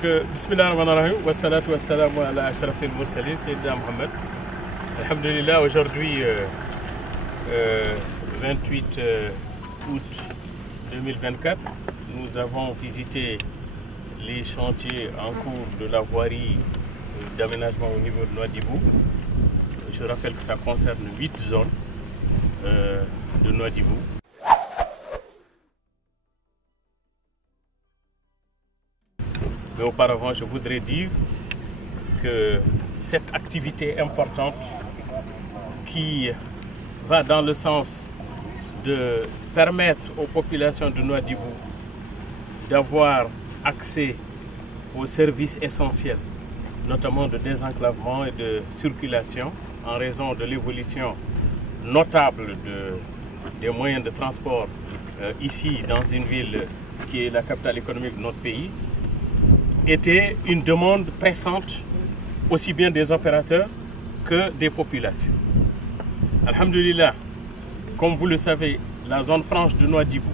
Donc, bismillahirrahmanirrahim, wa salatu wa salamu ala ashrafil mursalin, Sayyidina Muhammad. Alhamdulillah, aujourd'hui, 28 août 2024, nous avons visité les chantiers en cours de la voirie d'aménagement au niveau de Nouadhibou. Je rappelle que ça concerne 8 zones de Nouadhibou. Mais auparavant, je voudrais dire que cette activité importante qui va dans le sens de permettre aux populations de Nouadhibou d'avoir accès aux services essentiels, notamment de désenclavement et de circulation, en raison de l'évolution notable des moyens de transport ici dans une ville qui est la capitale économique de notre pays, était une demande pressante aussi bien des opérateurs que des populations. Alhamdulillah, comme vous le savez, la zone franche de Nouadhibou,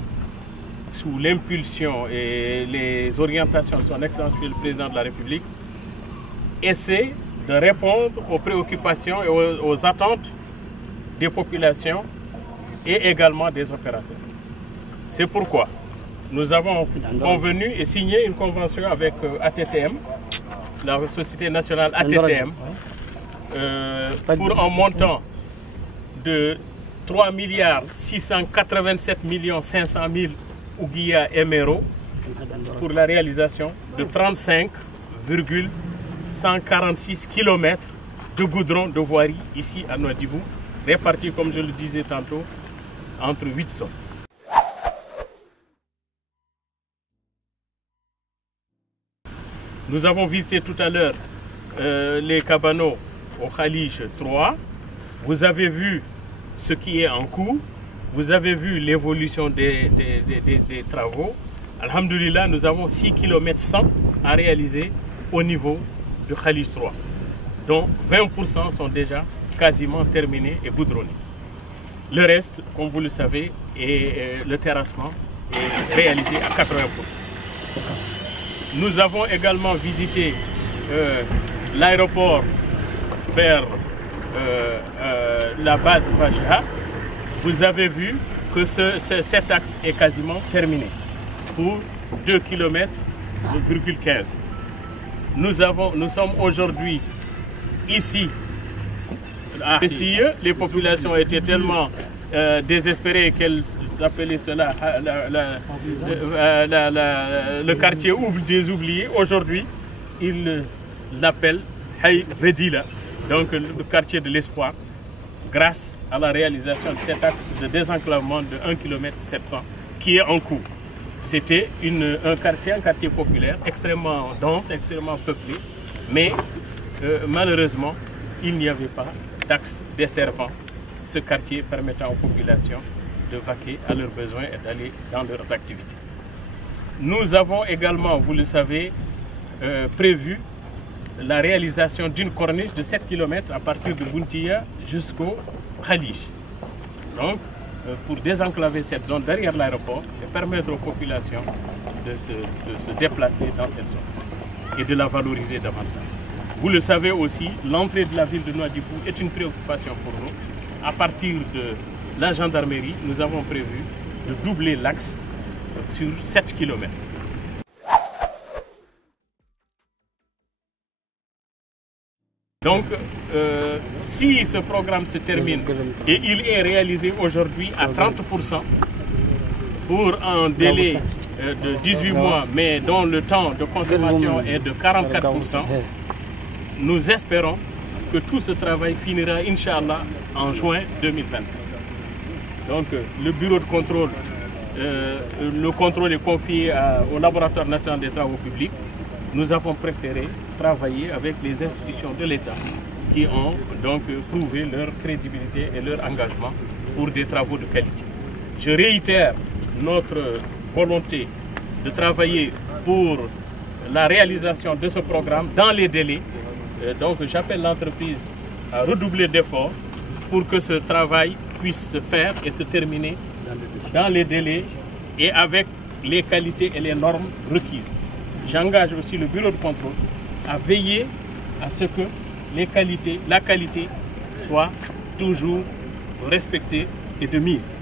sous l'impulsion et les orientations de son Excellence le Président de la République, essaie de répondre aux préoccupations et aux attentes des populations et également des opérateurs. C'est pourquoi nous avons convenu et signé une convention avec ATTM, la Société Nationale ATTM, pour un montant de 3 687 500 000 Ouguiya Emero pour la réalisation de 35,146 km de goudron de voirie ici à Nouadhibou, répartis, comme je le disais tantôt, entre 8 zones. Nous avons visité tout à l'heure les cabanos au Khalich 3. Vous avez vu ce qui est en cours. Vous avez vu l'évolution des travaux. Alhamdulillah, nous avons 6 km 100 à réaliser au niveau de Khalich 3, dont 20% sont déjà quasiment terminés et goudronnés. Le reste, comme vous le savez, le terrassement est réalisé à 80%. Nous avons également visité l'aéroport vers la base Vajha. Vous avez vu que cet axe est quasiment terminé pour 2,15 km. Nous sommes aujourd'hui ici à Essieux. Les populations étaient tellement désespérées qu'elles appelaient cela le quartier des oubliés. Aujourd'hui, ils l'appellent Hay Vedila, donc le quartier de l'espoir, grâce à la réalisation de cet axe de désenclavement de 1,7 km qui est en cours. C'était un quartier populaire extrêmement dense, extrêmement peuplé, mais malheureusement, il n'y avait pas d'axe desservant ce quartier permettant aux populations de vaquer à leurs besoins et d'aller dans leurs activités. Nous avons également, vous le savez, prévu la réalisation d'une corniche de 7 km à partir de Bountia jusqu'au Khalich. Donc, pour désenclaver cette zone derrière l'aéroport et permettre aux populations de se déplacer dans cette zone et de la valoriser davantage. Vous le savez aussi, l'entrée de la ville de Nouadhibou est une préoccupation pour nous. À partir de la gendarmerie, nous avons prévu de doubler l'axe sur 7 km. Donc, si ce programme se termine et il est réalisé aujourd'hui à 30% pour un délai de 18 mois, mais dont le temps de consommation est de 44%, nous espérons que tout ce travail finira, Inch'Allah, en juin 2025. Donc, le bureau de contrôle, le contrôle est confié au laboratoire national des travaux publics. Nous avons préféré travailler avec les institutions de l'État qui ont donc prouvé leur crédibilité et leur engagement pour des travaux de qualité. Je réitère notre volonté de travailler pour la réalisation de ce programme dans les délais. Donc j'appelle l'entreprise à redoubler d'efforts pour que ce travail puisse se faire et se terminer dans les délais et avec les qualités et les normes requises. j'engage aussi le bureau de contrôle à veiller à ce que la qualité soit toujours respectée et de mise.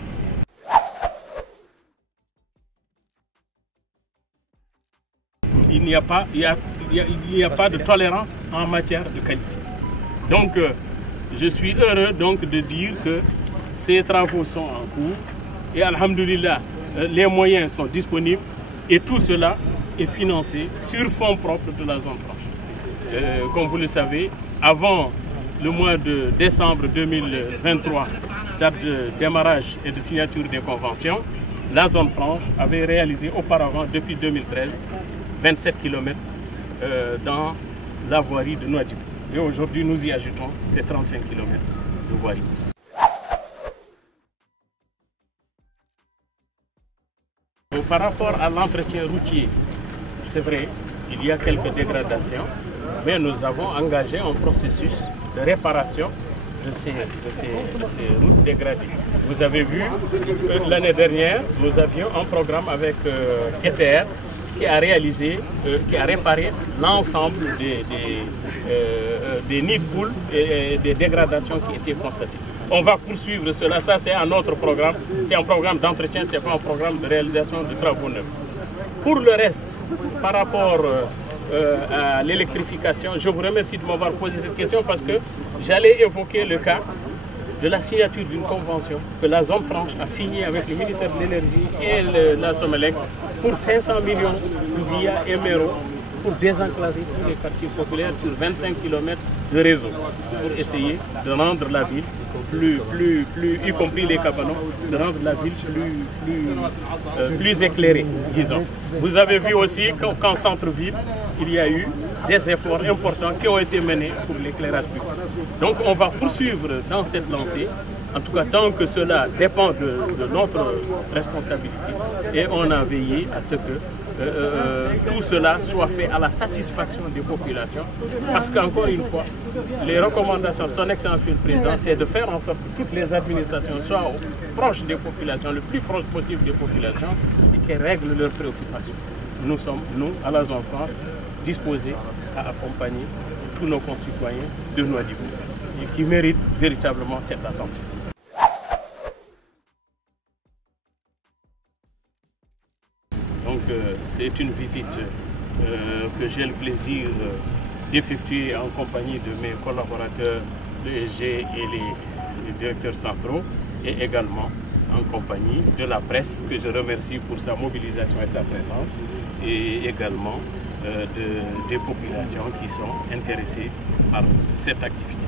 Il n'y a pas de tolérance en matière de qualité. Donc, je suis heureux donc de dire que ces travaux sont en cours et alhamdoulilah, les moyens sont disponibles et tout cela est financé sur fonds propres de la zone franche. Comme vous le savez, avant le mois de décembre 2023, date de démarrage et de signature des conventions, la zone franche avait réalisé auparavant, depuis 2013, 27 km dans la voirie de Nouadhibou. Et aujourd'hui, nous y ajoutons ces 35 km de voirie. Par rapport à l'entretien routier, c'est vrai, il y a quelques dégradations, mais nous avons engagé un processus de réparation de ces routes dégradées. Vous avez vu, l'année dernière, nous avions un programme avec TTR qui a réparé l'ensemble des nids de poules et des dégradations qui étaient constatées. On va poursuivre cela, ça c'est un autre programme, c'est un programme d'entretien, c'est pas un programme de réalisation de travaux neufs. Pour le reste, par rapport à l'électrification, je vous remercie de m'avoir posé cette question parce que j'allais évoquer le cas de la signature d'une convention que la zone franche a signée avec le ministère de l'Énergie et la Somelec pour 500 millions de billets émerauds pour désenclaver tous les quartiers populaires sur 25 km de réseau pour essayer de rendre la ville y compris les cabanons, de rendre la ville plus éclairée, disons. Vous avez vu aussi qu'en centre-ville, il y a eu des efforts importants qui ont été menés pour l'éclairage public. Donc on va poursuivre dans cette lancée, en tout cas tant que cela dépend de notre responsabilité, et on a veillé à ce que tout cela soit fait à la satisfaction des populations, parce qu'encore une fois, les recommandations de son Excellence le Président, c'est de faire en sorte que toutes les administrations soient proches des populations, le plus proche possible des populations, et qu'elles règlent leurs préoccupations. Nous sommes, nous, à la zone franche, disposés à accompagner tous nos concitoyens de Nouadhibou, et qui méritent véritablement cette attention. Donc c'est une visite que j'ai le plaisir d'effectuer en compagnie de mes collaborateurs, le SG et les directeurs centraux, et également en compagnie de la presse que je remercie pour sa mobilisation et sa présence, et également des populations qui sont intéressées par cette activité.